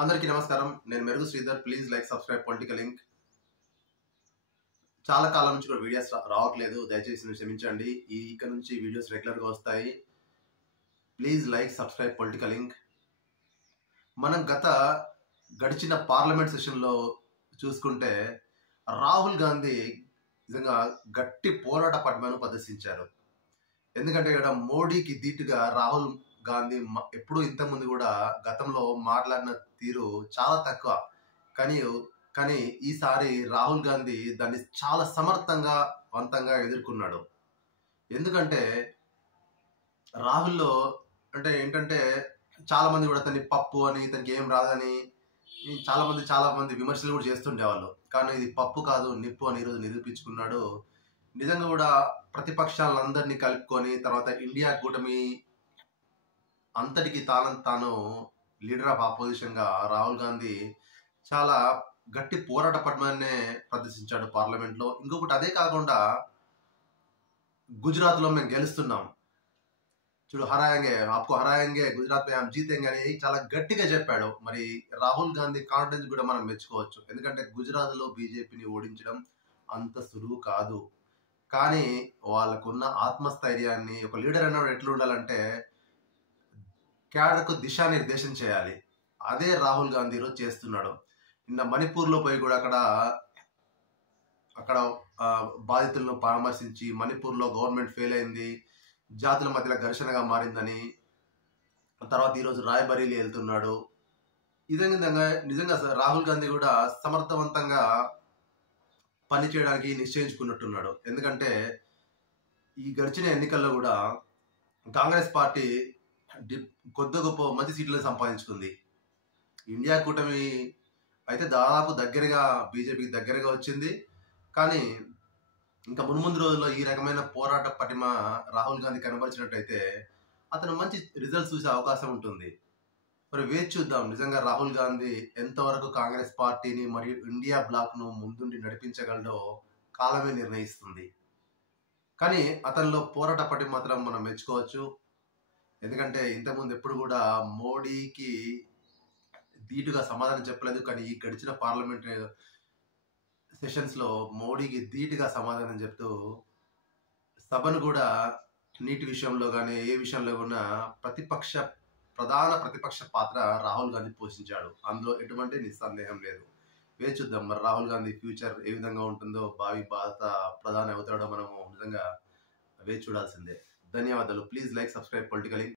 అందరికీ నమస్కారం. నేను మెరుగు Sridhar. Please like, subscribe political link. చాలా కాలం నుంచి కూడా వీడియోస్ రావట్లేదు. దయచేసి నన్ను క్షమించండి. ఇక నుంచి వీడియోస్ రెగ్యులర్గా వస్తాయి. Please like, subscribe political link. మనం గడిచిన పార్లమెంట్ సెషన్లో చూసుకుంటే రాహుల్ గాంధీ నిజంగా గట్టి పోరాట పటిమను ప్రదర్శించారు. ఎందుకంటే ఇక్కడ మోడీకి ధీటుగా రాహుల్ గాంధీ ఎప్పుడూ ఇంతకుముందు కూడా గతంలో మాట్లాడిన తీరు చాలా తక్కువ. కానీ ఈసారి రాహుల్ గాంధీ దాన్ని చాలా సమర్థవంతంగా ఎదుర్కొన్నాడు. ఎందుకంటే రాహుల్లో ఏంటంటే చాలా మంది కూడా తనని పప్పు అని, తనకి ఏం రాదని చాలా మంది విమర్శలు కూడా చేస్తుండేవాళ్ళు. కానీ ఇది పప్పు కాదు, నిప్పు అని ఈరోజు నిరూపించుకున్నాడు. నిజంగా కూడా ప్రతిపక్షాలందరినీ కలుపుకొని తర్వాత ఇండియా కూటమి అంతటికి తాను లీడర్ ఆఫ్ ఆపోజిషన్ గా రాహుల్ గాంధీ చాలా గట్టి పోరాట పటిమనే ప్రదర్శించాడు పార్లమెంట్ లో. ఇంకొకటి అదే కాకుండా గుజరాత్ లో మేము గెలుస్తున్నాం, చూడు ఆప్కో హరాయంగే, గుజరాత్ మే హమ్ జీతేంగే అని చాలా గట్టిగా చెప్పాడు. మరి రాహుల్ గాంధీ కాన్ఫిడెన్స్ కూడా మనం మెచ్చుకోవచ్చు. ఎందుకంటే గుజరాత్ లో బీజేపీని ఓడించడం అంత సులువు కాదు. కానీ వాళ్ళకున్న ఆత్మస్థైర్యాన్ని, ఒక లీడర్ అన్నవాడు ఎట్లా ఉండాలంటే క్యాడర్కు దిశానిర్దేశం చేయాలి. అదే రాహుల్ గాంధీ ఈరోజు చేస్తున్నాడు. నిన్న మణిపూర్లో పోయి కూడా అక్కడ బాధితులను పరామర్శించి మణిపూర్లో గవర్నమెంట్ ఫెయిల్ అయింది, జాతుల మధ్యలో ఘర్షణగా మారిందని, తర్వాత ఈరోజు రాయ్బరేలీ వెళ్తున్నాడు. ఇదే విధంగా నిజంగా రాహుల్ గాంధీ కూడా సమర్థవంతంగా పనిచేయడానికి నిశ్చయించుకున్నట్టున్నాడు. ఎందుకంటే ఈ గడిచిన ఎన్నికల్లో కూడా కాంగ్రెస్ పార్టీ కొద్ది గొప్ప మంచి సీట్లను సంపాదించుకుంది. ఇండియా కూటమి అయితే దాదాపు దగ్గరగా బీజేపీకి దగ్గరగా వచ్చింది. కానీ ఇంకా మున్ముందు రోజుల్లో ఈ రకమైన పోరాట పటిమ రాహుల్ గాంధీ కనబరిచినట్టయితే అతను మంచి రిజల్ట్స్ చూసే అవకాశం ఉంటుంది. మరి వేచి చూద్దాం నిజంగా రాహుల్ గాంధీ ఎంతవరకు కాంగ్రెస్ పార్టీని మరియు ఇండియా బ్లాక్ ను ముందుండి నడిపించగలడో కాలమే నిర్ణయిస్తుంది. కానీ అతనిలో పోరాట పటిమ మాత్రం మనం మెచ్చుకోవచ్చు. ఎందుకంటే ఇంతకుముందు ఎప్పుడు కూడా మోడీకి ధీటుగా సమాధానం చెప్పలేదు. కానీ ఈ గడిచిన పార్లమెంట్ సెషన్స్ లో మోడీకి ధీటుగా సమాధానం చెప్తూ సభను కూడా నీటి విషయంలో కానీ ఏ విషయంలో కూడా ప్రధాన ప్రతిపక్ష పాత్ర రాహుల్ గాంధీ పోషించాడు. అందులో ఎటువంటి నిస్సందేహం లేదు. వేచి చూద్దాం మరి రాహుల్ గాంధీ ఫ్యూచర్ ఏ విధంగా ఉంటుందో, భావి భారత ప్రధాని అవుతాడో మనము నిజంగా వేచి చూడాల్సిందే. ధన్యవాదాలు. Please like, subscribe political link.